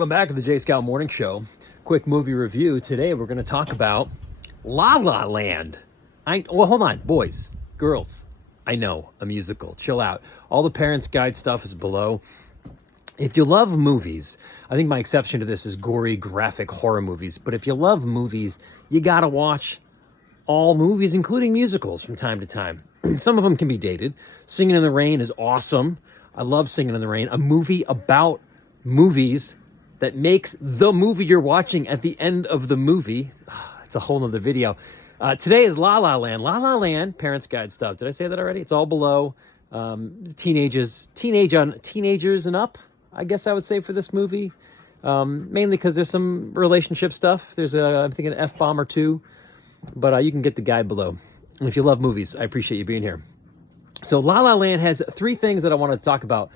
Welcome back to the Jscall Morning Show. Quick movie review. Today we're going to talk about La La Land. Well, hold on, boys, girls. I know, a musical. Chill out. All the Parents Guide stuff is below. If you love movies, I think my exception to this is gory, graphic horror movies. But if you love movies, you got to watch all movies, including musicals, from time to time. Some of them can be dated. Singing in the Rain is awesome. I love Singing in the Rain. A movie about movies that makes the movie you're watching at the end of the movie. It's a whole nother video. Today is La La Land. La La Land, Parents Guide stuff. Did I say that already? It's all below. Teenagers and up, I guess I would say, for this movie. Mainly because there's some relationship stuff. There's I'm thinking an F-bomb or two. But you can get the guide below. And if you love movies, I appreciate you being here. So La La Land has three things that I want to talk about.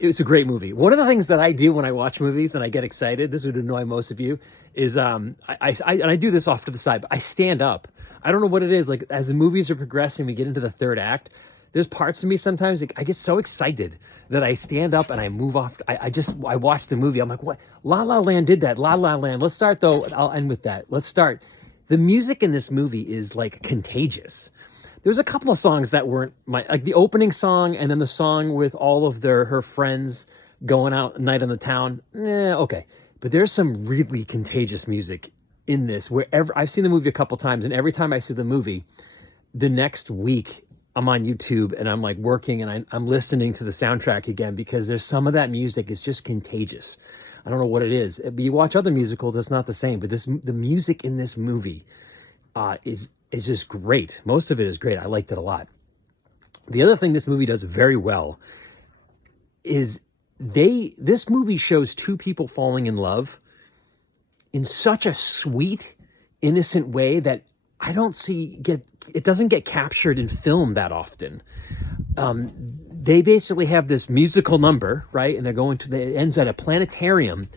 It's a great movie. One of the things that I do when I watch movies and I get excited, this would annoy most of you, is I do this off to the side, but I stand up. I don't know what it is. Like, as the movies are progressing, we get into the third act, there's parts of me sometimes, like, I get so excited that I stand up and I move off. I watch the movie. I'm like, what? La La Land did that. La La Land. Let's start, though. I'll end with that. Let's start. The music in this movie is like contagious. There's a couple of songs that weren't like the opening song and then the song with all of her friends going out night on the town. Okay. But there's some really contagious music in this. Wherever I've seen the movie a couple times, and every time I see the movie, the next week I'm on YouTube and I'm like working and I'm listening to the soundtrack again, because there's some of that music is just contagious. I don't know what it is. But you watch other musicals, it's not the same. But the music in this movie is just great. Most of it is great. I liked it a lot. The other thing this movie does very well is this movie shows two people falling in love in such a sweet, innocent way that I don't it doesn't get captured in film that often. They basically have this musical number, right? And it ends at a planetarium.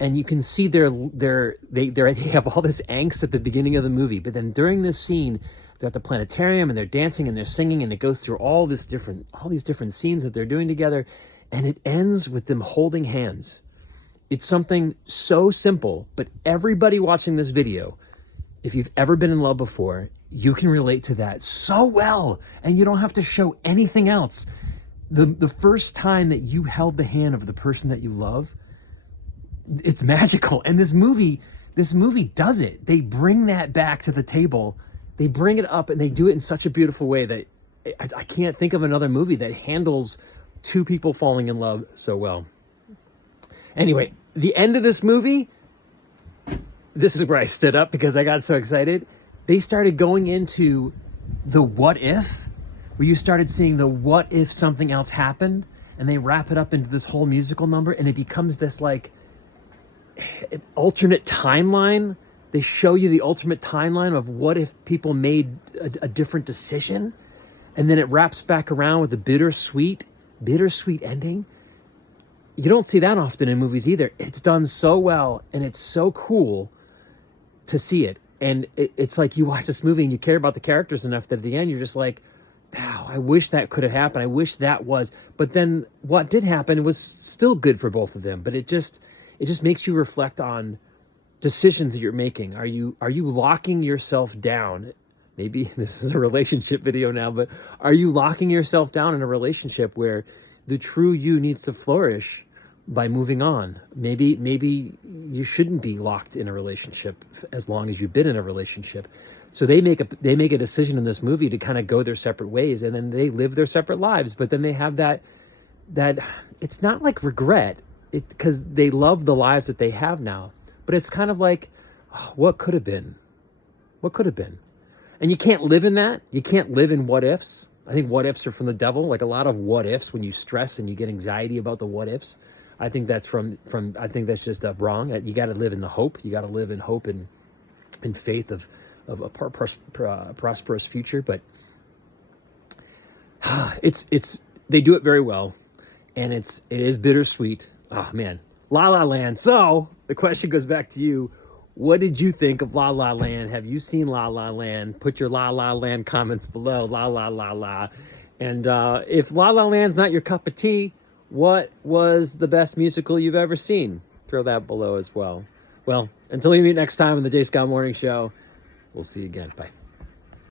And you can see they have all this angst at the beginning of the movie, but then during this scene, they're at the planetarium and they're dancing and they're singing, and it goes through all these different scenes that they're doing together, and it ends with them holding hands. It's something so simple, but everybody watching this video, if you've ever been in love before, you can relate to that so well, and you don't have to show anything else. The first time that you held the hand of the person that you love, it's magical. And this movie does it. They bring that back to the table. They bring it up and they do it in such a beautiful way that I can't think of another movie that handles two people falling in love so well. Anyway, the end of this movie, this is where I stood up because I got so excited. They started going into the what if, where you started seeing the what if something else happened, and they wrap it up into this whole musical number, and it becomes this like alternate timeline. They show you the ultimate timeline of what if people made a different decision, and then it wraps back around with a bittersweet ending. You don't see that often in movies either. It's done so well, and it's so cool to see it. And it's like you watch this movie and you care about the characters enough that at the end you're just like, wow, I wish that could have happened. I wish that was. But then what did happen was still good for both of them. But it just makes you reflect on decisions that you're making. Are you locking yourself down? Maybe this is a relationship video now, but are you locking yourself down in a relationship where the true you needs to flourish by moving on? Maybe you shouldn't be locked in a relationship as long as you've been in a relationship. So they make a decision in this movie to kind of go their separate ways, and then they live their separate lives. But then they have that it's not like regret, because they love the lives that they have now. But it's kind of like, oh, what could have been? What could have been? And you can't live in that. You can't live in what ifs. I think what ifs are from the devil. Like a lot of what ifs, when you stress and you get anxiety about the what ifs, I think that's I think that's just wrong. You got to live in the hope. You got to live in hope and in faith of a prosperous future. But they do it very well, and it is bittersweet. Oh man, La La Land. So the question goes back to you. What did you think of La La Land? Have you seen La La Land? Put your La La Land comments below. La La La La. And if La La Land's not your cup of tea, What was the best musical you've ever seen? Throw that below as well. Well, until we meet next time on the Jscall Morning Show, we'll see you again. Bye.